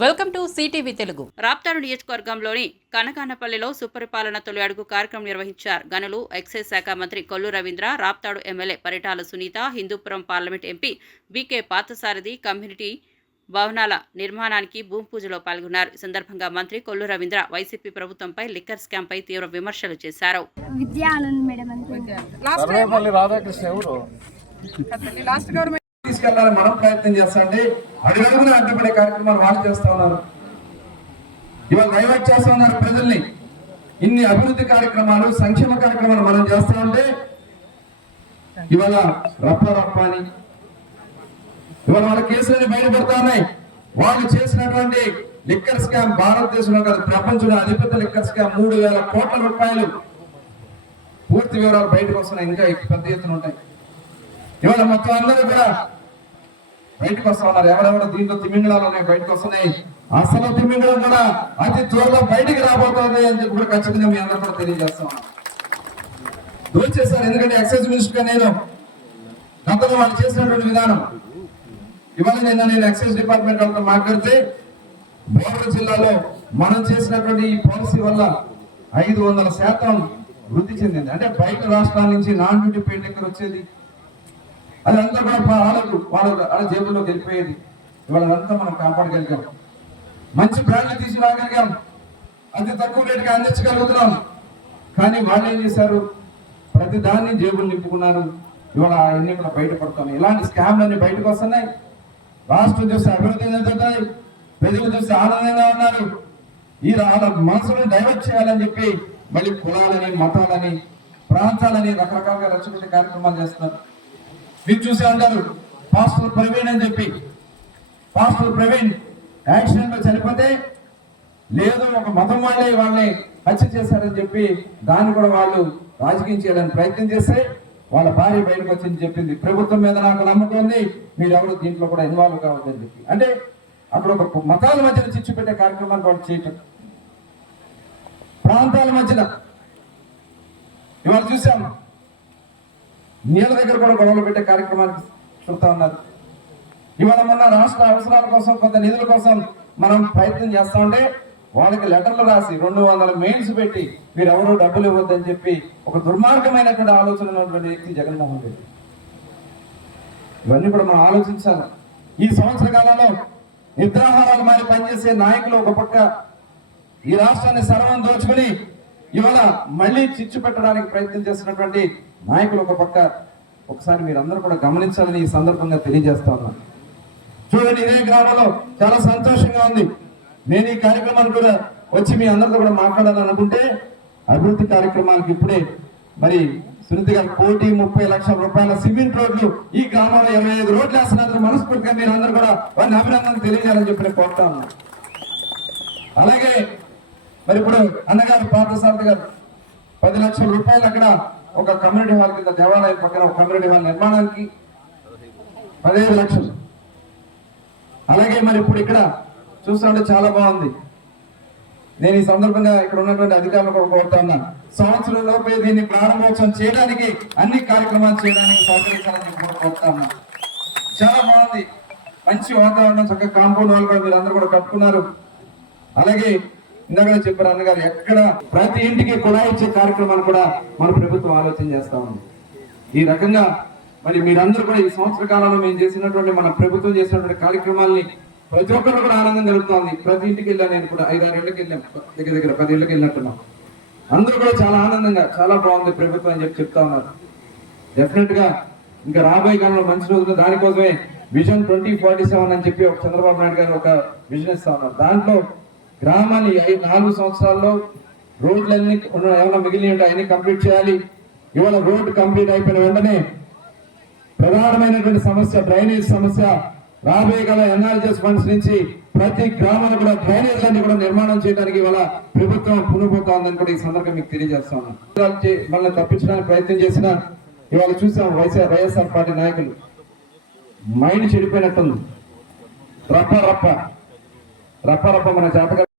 Welcome to CTV Telugu. Raptadu నియోజకవర్గంలోని కనకానపల్లిలో సుపరిపాలన తొలి అడుగు కార్యక్రమం నిర్వహించారు. గనులు ఎక్సైజ్ శాఖ మంత్రి Kollu Ravindra Raptadu MLA Paritala Sunitha Hindupuram parliament MP BK Parthasarathi community భవనాల నిర్మాణానికి భూమి పూజలో పాల్గొన్నారు. ఈ సందర్భంగా మంత్రి కొల్లు రవీంద్ర వైసీపీ ప్రభుత్వంపై లిక్కర్ స్కామ్ పై తీవ్ర విమర్శలు చేశారు. తీసుకెళ్ళాలని మనం ప్రయత్నం చేస్తాండి అడుగడుగున అడ్డుపడే కార్యక్రమాలు వాళ్ళు చేస్తా ఉన్నారు. ఇవాళ డైవర్ట్ చేస్తూ ఉన్నారు ప్రజల్ని. ఇన్ని అభివృద్ధి కార్యక్రమాలు సంక్షేమ కార్యక్రమాలు మనం చేస్తా ఉంటే ఇవాళ రప్ప రప్ప అని. ఇవాళ వాళ్ళ కేసులన్నీ బయటపడతా ఉన్నాయి. వాళ్ళు చేసినటువంటి లిక్కర్ స్కామ్ భారతదేశంలో కాదు ప్రపంచంలో అతిపెద్ద లిక్కర్ స్కామ్ మూడు వేల కోట్ల రూపాయలు. పూర్తి వివరాలు బయటకు వస్తున్నాయి. ఇంకా పెద్ద ఎత్తున ఉంటాయి. ఇవాళ మొత్తం అందరూ కూడా బయటకు వస్తున్నారు ఎవరెవరు దీంట్లో తిమింగళాలు ఉన్నాయి? బయటకు వస్తున్నాయి అసలు తిమింగళం కూడా అతి త్వరలో బయటికి రాబోతుంది అని చెప్పి కూడా ఖచ్చితంగా మీ అందరూ కూడా తెలియజేస్తాం దూచేశారు ఎందుకంటే ఎక్సైజ్ మినిస్టర్ నేను గతంలో వాళ్ళు చేసినటువంటి విధానం. ఇవాళ నిన్న నేను ఎక్సైజ్ డిపార్ట్మెంట్ వాళ్ళతో మాట్లాడితే బోర్డు జిల్లాలో మనం చేసినటువంటి ఈ పాలసీ వల్ల ఐదు వందల శాతం వృద్ధి చెందింది. అంటే బయట రాష్ట్రాల నుంచి నాన్ డ్యూటీ పెయిడ్ వచ్చేది అదంతా కూడా వాళ్ళకు వాళ్ళ వాళ్ళ జేబుల్లో వెళ్ళిపోయేది. ఇవాళ అదంతా మనం కాపాడగలిగాం. మంచి బ్రాండ్లు తీసుకురాగలిగాం అతి తక్కువ రేటుకి అందించగలుగుతున్నాం. కానీ వాళ్ళు ఏం చేశారు? ప్రతి దాన్ని జేబులు నింపుకున్నారు. ఇవాళ అన్ని కూడా బయటపడుతున్నాయి. ఇలాంటి స్కామ్లన్నీ బయటకు వస్తున్నాయి. రాష్ట్రం చూస్తే అభివృద్ధి చెందుతున్నాయి. ప్రజలు చూస్తే ఆనందంగా ఉన్నారు. ఈ వాళ్ళ మనసును డైవర్ట్ చేయాలని చెప్పి మళ్ళీ కులాలని మతాలని ప్రాంతాలని రకరకాలుగా రచ్చగొట్టే కార్యక్రమాలు చేస్తున్నారు. మీరు చూసే ఉంటారు పాస్టర్ ప్రవీణ్ అని చెప్పి. పాస్టర్ ప్రవీణ్ యాక్సిడెంట్లో చనిపోతే లేదు ఒక మతం వాళ్ళే వాళ్ళని హత్య చేశారని చెప్పి దాన్ని కూడా వాళ్ళు రాజకీయం చేయడానికి ప్రయత్నం చేస్తే వాళ్ళ భార్య బయటకు వచ్చింది చెప్పింది. ప్రభుత్వం మీద నాకు నమ్మకం ఉంది మీరు ఎవరు దీంట్లో కూడా ఇన్వాల్వ్ కావద్దని చెప్పి. అంటే అక్కడ ఒక మతాల మధ్యన చిచ్చు పెట్టే కార్యక్రమాలు వాళ్ళు చేయటం. ప్రాంతాల మధ్యన ఇవాళ చూసాము నీళ్ళ దగ్గర కూడా గొడవలు పెట్టే కార్యక్రమానికి చూస్తా ఉన్నారు. ఇవాళ మన రాష్ట్ర అవసరాల కోసం కొంత నిధుల కోసం మనం ప్రయత్నం చేస్తా ఉంటే వాళ్ళకి లెటర్లు రాసి రెండు వందల మెయిల్స్ పెట్టి మీరు ఎవరు డబ్బులు ఇవ్వద్దని చెప్పి ఒక దుర్మార్గమైనటువంటి ఆలోచన ఉన్నటువంటి వ్యక్తి జగన్మోహన్ రెడ్డి. ఇవన్నీ కూడా మనం ఆలోచించాలి. ఈ సంవత్సర కాలంలో నిద్రాహారాలు మారి పనిచేసే నాయకులు ఒక పక్క ఈ రాష్ట్రాన్ని సర్వం దోచుకుని ఇవాళ మళ్ళీ చిచ్చు పెట్టడానికి ప్రయత్నం చేస్తున్నటువంటి నాయకులు ఒక పక్క ఒకసారి మీరందరూ కూడా గమనించాలని ఈ సందర్భంగా తెలియజేస్తా ఉన్నాను. చూడండి ఇదే గ్రామంలో చాలా సంతోషంగా ఉంది. నేను ఈ కార్యక్రమాన్ని కూడా వచ్చి మీ అందరితో కూడా మాట్లాడాలని అనుకుంటే అభివృద్ధి కార్యక్రమానికి ఇప్పుడే మరి సునీతి గారు కోటి ముప్పై లక్షల రూపాయల సిమెంట్ రోడ్లు ఈ గ్రామంలో ఇరవై ఐదు రోడ్లు వేస్తున్నందుకు మనస్ఫూర్తిగా మీరు అందరూ కూడా వారిని అభినందనలు తెలియజేయాలని చెప్పి కోరుతా ఉన్నాను. అలాగే మరి ఇప్పుడు అన్నగారు పార్థసారథి గారు పది లక్షల రూపాయలు అక్కడ ఒక కమ్యూనిటీ హాల్ కింద దేవాలయం పక్కన ఒక కమ్యూనిటీ హాల్ నిర్మాణానికి పదిహేను లక్షలు. అలాగే మరి ఇప్పుడు ఇక్కడ చూస్తుంటే చాలా బాగుంది. నేను ఈ సందర్భంగా ఇక్కడ ఉన్నటువంటి అధికారులు కూడా కోరుతా ఉన్నా. సంవత్సరం లోపే దీన్ని ప్రారంభోత్సవం చేయడానికి అన్ని కార్యక్రమాలు చేయడానికి సహకరించాలని కూడా కోరుతా ఉన్నా. చాలా బాగుంది. మంచి వాతావరణం చక్కగా కాంపౌండ్ వాళ్ళు కూడా మీరు అందరూ కూడా కట్టుకున్నారు. అలాగే ఇందాక చెప్పారు అన్నగారు ఎక్కడ ప్రతి ఇంటికి కుళాయి ఇచ్చే కార్యక్రమాన్ని కూడా మన ప్రభుత్వం ఆలోచన చేస్తా ఉంది. ఈ రకంగా మరి మీరందరూ కూడా ఈ సంవత్సర కాలంలో మేము చేసినటువంటి మన ప్రభుత్వం చేసినటువంటి కార్యక్రమాల్ని ప్రతి ఒక్కరు కూడా ఆనందం కలుగుతుంది ప్రతి ఇంటికి వెళ్ళా నేను కూడా ఐదారు ఏళ్ళకి వెళ్ళాం దగ్గర దగ్గర పది ఏళ్ళకి వెళ్ళినట్టున్నాం. అందరూ కూడా చాలా ఆనందంగా చాలా బాగుంది ప్రభుత్వం అని చెప్పి చెప్తా ఉన్నారు. డెఫినెట్గా ఇంకా రాబోయే కాలంలో మంచి రోజులు దానికోసమే విజన్ ట్వంటీ ఫార్టీ సెవెన్ అని చెప్పి ఒక చంద్రబాబు నాయుడు గారు ఒక విజన్ ఇస్తా ఉన్నారు. దాంట్లో గ్రామాన్ని ఐదు నాలుగు సంవత్సరాల్లో రోడ్లన్నీ ఏమైనా మిగిలి ఉంటే అన్ని కంప్లీట్ చేయాలి. ఇవాళ రోడ్ కంప్లీట్ అయిపోయిన వెంటనే ప్రధానమైనటువంటి సమస్య డ్రైనేజ్ సమస్య రాబోయే గల ఎన్ఆర్జీఎస్ ఫండ్స్ నుంచి ప్రతి గ్రామంలో కూడా డ్రైనేజ్ అన్ని కూడా నిర్మాణం చేయడానికి ఇవాళ ప్రభుత్వం పునఃపోతోందని కూడా ఈ సందర్భంగా మీకు తెలియజేస్తాను మనల్ని తప్పించడానికి ప్రయత్నం చేసిన ఇవాళ చూసాం వైఎస్ఆర్ వైఎస్ఆర్ పార్టీ నాయకులు. మైండ్ చెడిపోయినట్టుంది. రప్ప రప్ప. రప్ప రప్ప మన జాతక